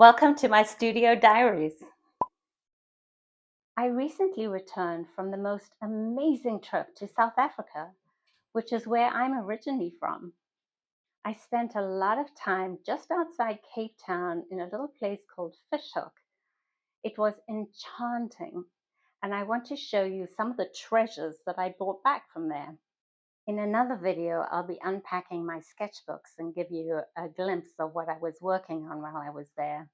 Welcome to my studio diaries. I recently returned from the most amazing trip to South Africa, which is where I'm originally from. I spent a lot of time just outside Cape Town in a little place called Fishhook. It was enchanting, and I want to show you some of the treasures that I brought back from there. In another video, I'll be unpacking my sketchbooks and give you a glimpse of what I was working on while I was there.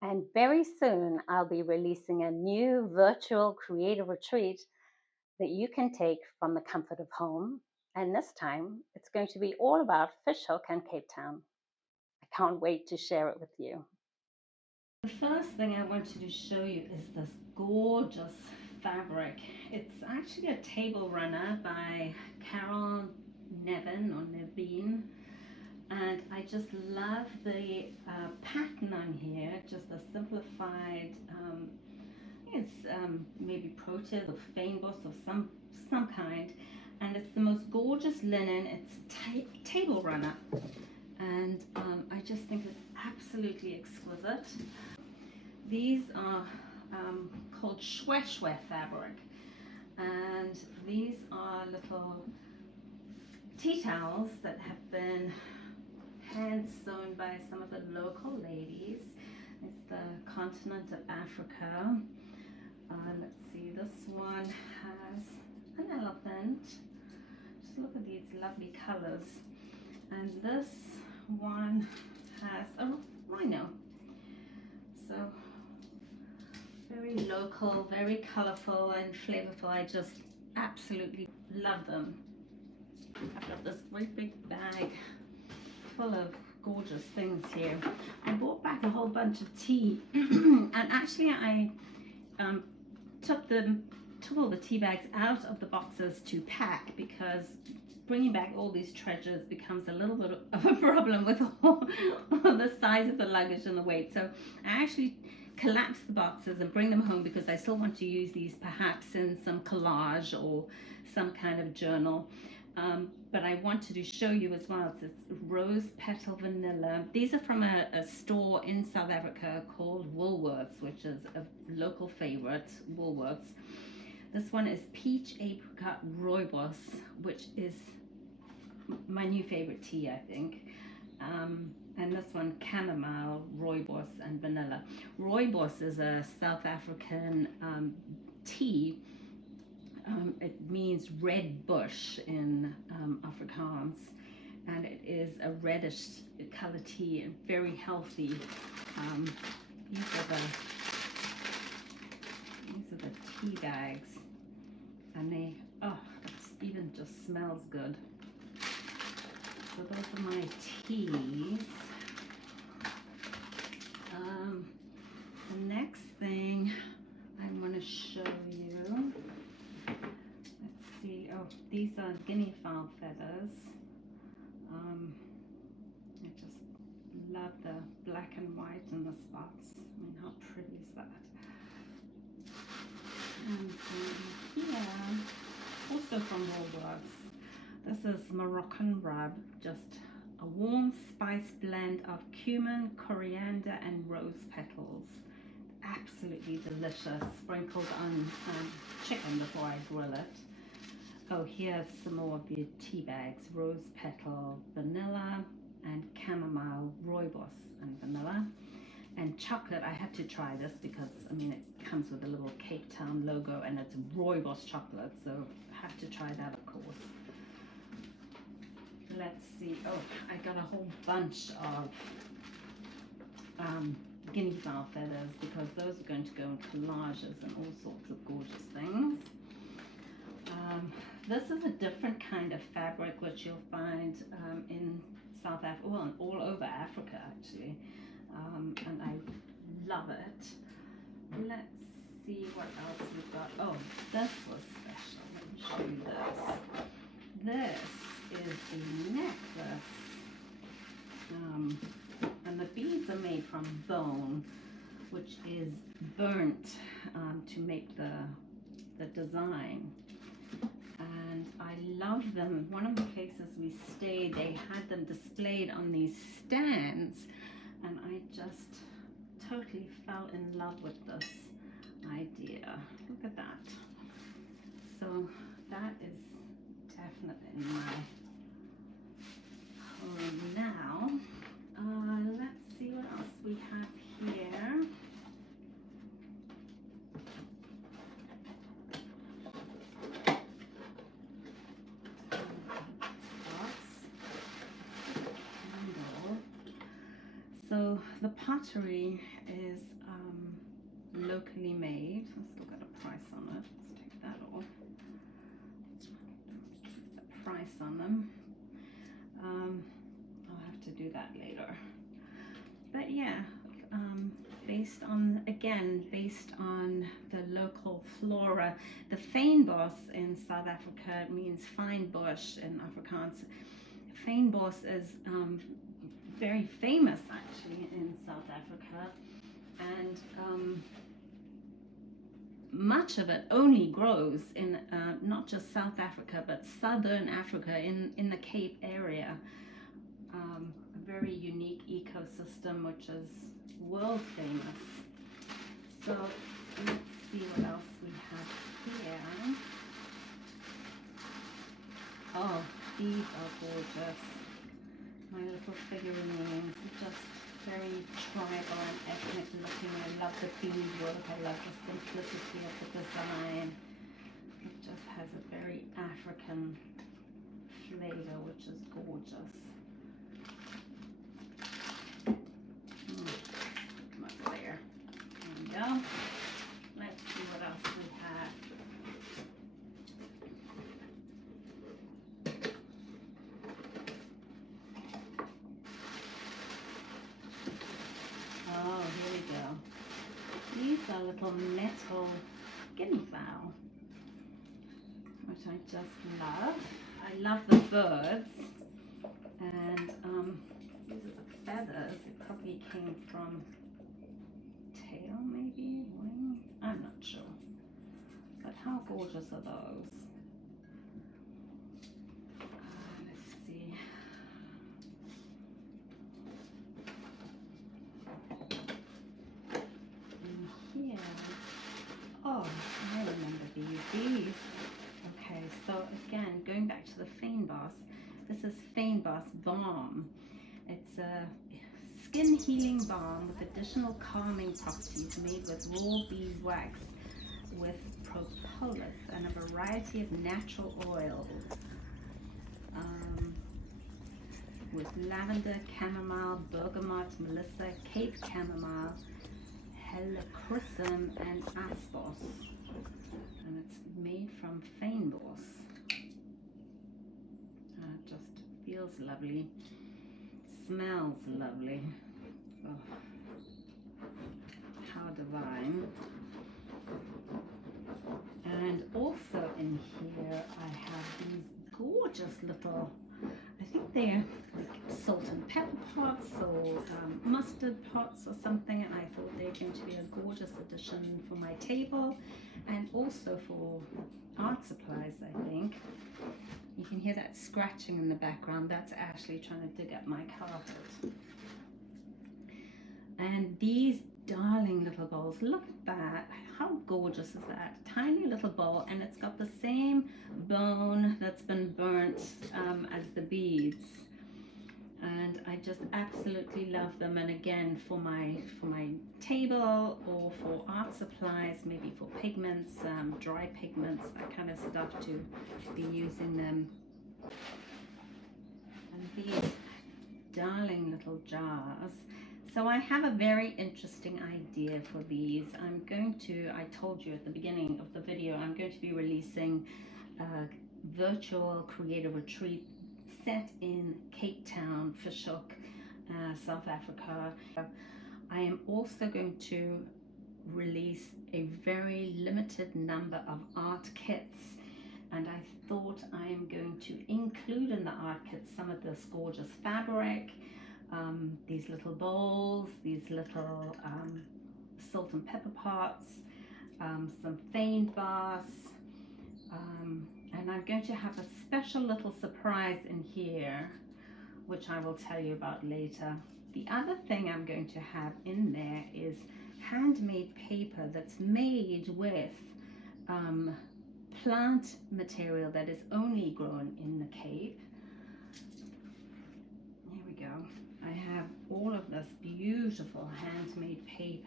And very soon, I'll be releasing a new virtual creative retreat that you can take from the comfort of home. And this time, it's going to be all about Fishhook and Cape Town. I can't wait to share it with you. The first thing I wanted to show you is this gorgeous fabric. It's actually a table runner by Carol Nevin or Nevin. And I just love the pattern on here, just a simplified, maybe proteus or feinbos of some kind, and it's the most gorgeous linen. It's table runner, and I just think it's absolutely exquisite. These are called shwe fabric, and these are little tea towels that have been hand sewn by some of the local ladies. It's the continent of Africa. Let's see, this one has an elephant. Just look at these lovely colors. And this one has a rhino. So very local, very colorful and flavorful. I just absolutely love them. I've got this great big bag full of gorgeous things here. I bought back a whole bunch of tea and actually I took all the tea bags out of the boxes to pack, because bringing back all these treasures becomes a little bit of a problem with all the size of the luggage and the weight. So I actually collapse the boxes and bring them home, because I still want to use these perhaps in some collage or some kind of journal. But I wanted to show you as well. It's rose petal vanilla. These are from a store in South Africa called Woolworths, which is a local favorite, Woolworths. This one is peach apricot rooibos, which is my new favorite tea, I think. And this one, chamomile, rooibos, and vanilla. Rooibos is a South African tea. It means red bush in Afrikaans, and it is a reddish color tea and very healthy. These are the tea bags, and they, it even just smells good. So those are my teas. The next thing I'm going to show you, let's see, these are guinea fowl feathers. I just love the black and white and the spots. I mean, how pretty is that? And here, also from Woolworths, this is Moroccan rub, just a warm spice blend of cumin, coriander, and rose petals. Absolutely delicious, sprinkled on chicken before I grill it. Oh, here's some more of the tea bags: rose petal, vanilla, and chamomile, rooibos, and vanilla. And chocolate, I had to try this because, I mean, it comes with a little Cape Town logo and it's rooibos chocolate, so I have to try that, of course. Let's see, I got a whole bunch of guinea fowl feathers, because those are going to go in collages and all sorts of gorgeous things. This is a different kind of fabric which you'll find in South Africa, well, all over Africa actually, and I love it. Let's see what else we've got. Oh, this was special. Let me show you this. This is a necklace, and the beads are made from bone, which is burnt to make the design. And I love them. One of the places we stayed, they had them displayed on these stands, and I just totally fell in love with this idea. Look at that. So that is definitely in my home now. Let's see what else we have here. So the pottery is locally made. Let's look at a price on it. Let's take that off. The price on them. I'll have to do that later. But yeah, based on the local flora. The fynbos in South Africa means fine bush in Afrikaans. Fynbos is very famous actually in South Africa, and much of it only grows in not just South Africa but Southern Africa, in the Cape area. A very unique ecosystem which is world famous. So let's see what else we have here. Oh, these are gorgeous. My little figurines, just very tribal and ethnic looking. I love the beadwork, I love the simplicity of the design. It just has a very African flavor, which is gorgeous. Come up there. There we go. Let's see what else we have. Oh, here we go. These are little metal guinea fowl, which I just love. I love the birds, and these are the feathers. It probably came from tail, maybe wing. I'm not sure. But how gorgeous are those? Let's see. Here. Oh, I remember these. Okay, so again, going back to the fynbos, this is fynbos balm. It's a skin healing balm with additional calming properties made with raw beeswax with propolis and a variety of natural oils. With lavender, chamomile, bergamot, melissa, Cape chamomile, helichrysum, and aspos. And it's made from fynbos. It just feels lovely, smells lovely. Oh, how divine. And also in here I have these gorgeous little, I think they're like salt and pepper pots or mustard pots or something, and I thought they're going to be a gorgeous addition for my table and also for art supplies. I think you can hear that scratching in the background. That's Ashley trying to dig up my carpet. And these darling little bowls, look at that, how gorgeous is that? Tiny little bowl, and it's got the same bone that's been burnt as the beads, and I just absolutely love them. And again, for my table or for art supplies, maybe for pigments, dry pigments, that kind of stuff, to be using them. And these darling little jars. So I have a very interesting idea for these. I told you at the beginning of the video, I'm going to be releasing a virtual creative retreat set in Cape Town, Fishhook, South Africa. I am also going to release a very limited number of art kits, and I thought I am going to include in the art kits some of this gorgeous fabric, these little bowls, these little salt and pepper pots, some fynbos, and I'm going to have a special little surprise in here, which I will tell you about later. The other thing I'm going to have in there is handmade paper that's made with plant material that is only grown in the Cape. Here we go. I have all of this beautiful handmade paper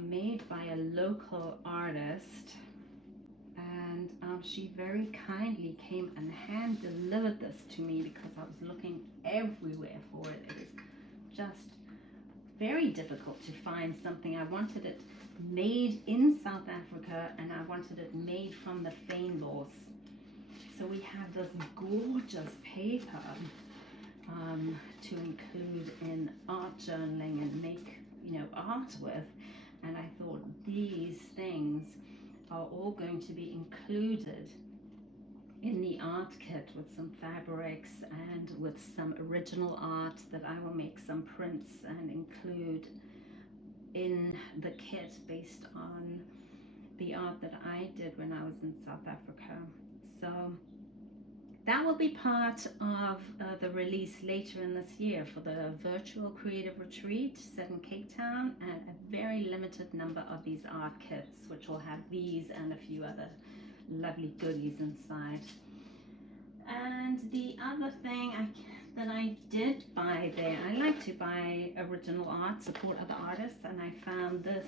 made by a local artist, and she very kindly came and hand delivered this to me because I was looking everywhere for it. It is just very difficult to find something. I wanted it made in South Africa, and I wanted it made from the fynbos. So we have this gorgeous paper to include in art journaling and make, you know, art with. And I thought these things are all going to be included in the art kit with some fabrics and with some original art that I will make some prints and include in the kit based on the art that I did when I was in South Africa. So that will be part of the release later in this year for the virtual creative retreat set in Cape Town, and a very limited number of these art kits, which will have these and a few other lovely goodies inside. And the other thing that I did buy there, I like to buy original art, support other artists, and I found this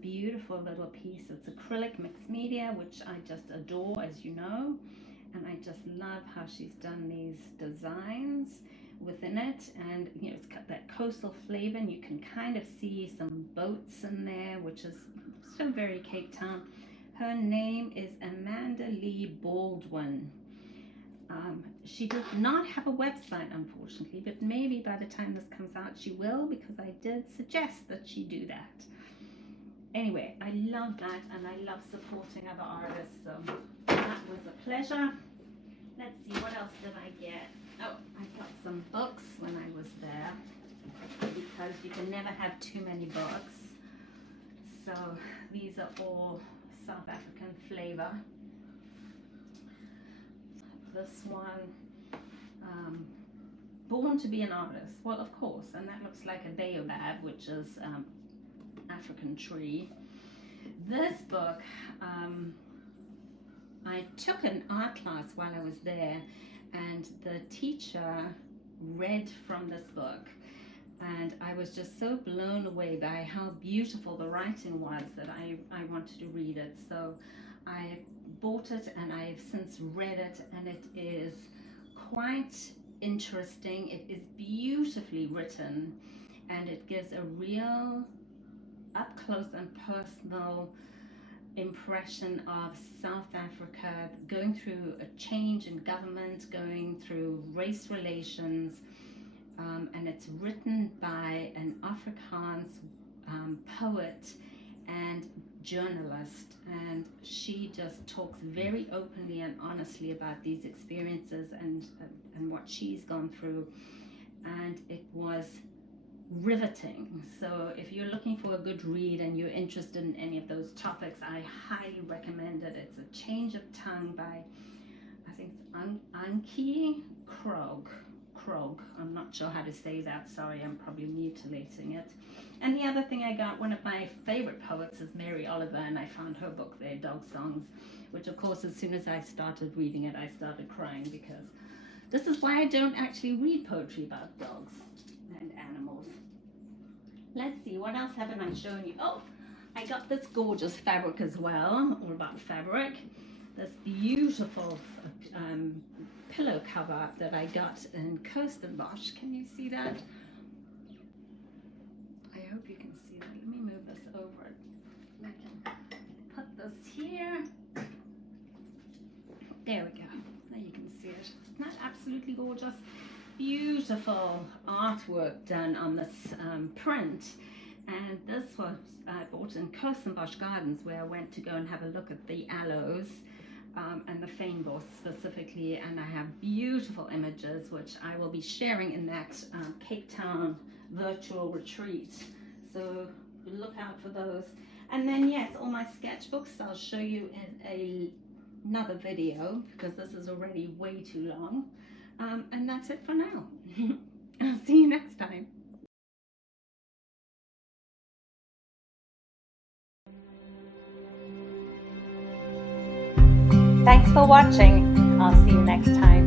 beautiful little piece. It's acrylic mixed media, which I just adore, as you know. And I just love how she's done these designs within it, and you know, it's got that coastal flavor, and you can kind of see some boats in there, which is so very Cape Town. Her name is Amanda Lee Baldwin. She does not have a website, unfortunately, but maybe by the time this comes out she will, because I did suggest that she do that. Anyway, I love that, and I love supporting other artists, so that was a pleasure. Let's see, what else did I get? Oh, I got some books when I was there, because you can never have too many books. So these are all South African flavor. This one, Born to be an Artist. Well, of course, and that looks like a baobab, which is African tree. This book, I took an art class while I was there, and the teacher read from this book, and I was just so blown away by how beautiful the writing was that I wanted to read it. So I bought it, and I've since read it, and it is quite interesting. It is beautifully written, and it gives a real up close and personal impression of South Africa going through a change in government, going through race relations, and it's written by an Afrikaans poet and journalist, and she just talks very openly and honestly about these experiences and what she's gone through, and it was riveting. So if you're looking for a good read and you're interested in any of those topics, I highly recommend it. It's a change of tongue by, I think it's Anki Krog. I'm not sure how to say that, sorry, I'm probably mutilating it. And the other thing I got, one of my favorite poets is Mary Oliver, and I found her book there, Dog Songs, which of course as soon as I started reading it I started crying, because this is why I don't actually read poetry about dogs and animals. Let's see, what else haven't I shown you? Oh, I got this gorgeous fabric as well, all about fabric. This beautiful pillow cover that I got in Kirstenbosch. Can you see that? I hope you can see that. Let me move this over. I can put this here. There we go. There you can see it. Isn't that absolutely gorgeous? Beautiful artwork done on this print, and this was I bought in Kirstenbosch Gardens, where I went to go and have a look at the aloes and the fynbos specifically, and I have beautiful images which I will be sharing in that Cape Town virtual retreat, so look out for those. And then yes, all my sketchbooks I'll show you in another video, because this is already way too long. And that's it for now. I'll see you next time. Thanks for watching. I'll see you next time.